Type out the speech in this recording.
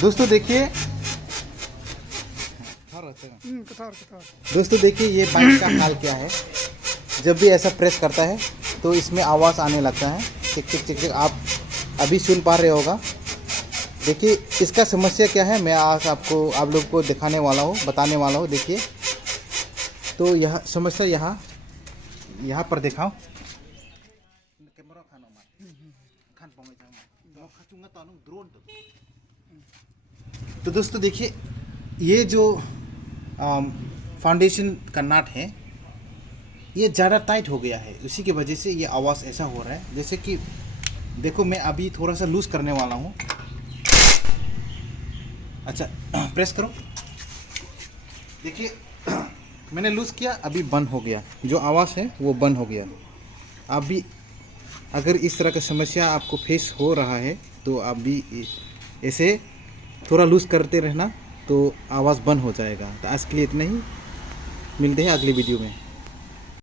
दोस्तों देखिए, दोस्तों देखिए ये बाइक का हाल क्या है। जब भी ऐसा प्रेस करता है तो इसमें आवाज़ आने लगता है, चिक चिक चिक चिक। आप अभी सुन पा रहे होगा। देखिए इसका समस्या क्या है, मैं आज आप लोग को दिखाने वाला हूँ, बताने वाला हूँ। देखिए तो यह समस्या यहाँ पर दिखाओ। तो दोस्तों देखिए, ये जो फाउंडेशन का नट है ये ज़्यादा टाइट हो गया है, उसी की वजह से ये आवाज़ ऐसा हो रहा है। जैसे कि देखो, मैं अभी थोड़ा सा लूज़ करने वाला हूँ। अच्छा प्रेस करो। देखिए मैंने लूज़ किया, अभी बंद हो गया। जो आवाज़ है वो बंद हो गया। आप भी अगर इस तरह का समस्या आपको फेस हो रहा है तो आप भी ऐसे थोड़ा लूज़ करते रहना, तो आवाज़ बंद हो जाएगा। तो आज के लिए इतना ही, मिलते हैं अगली वीडियो में।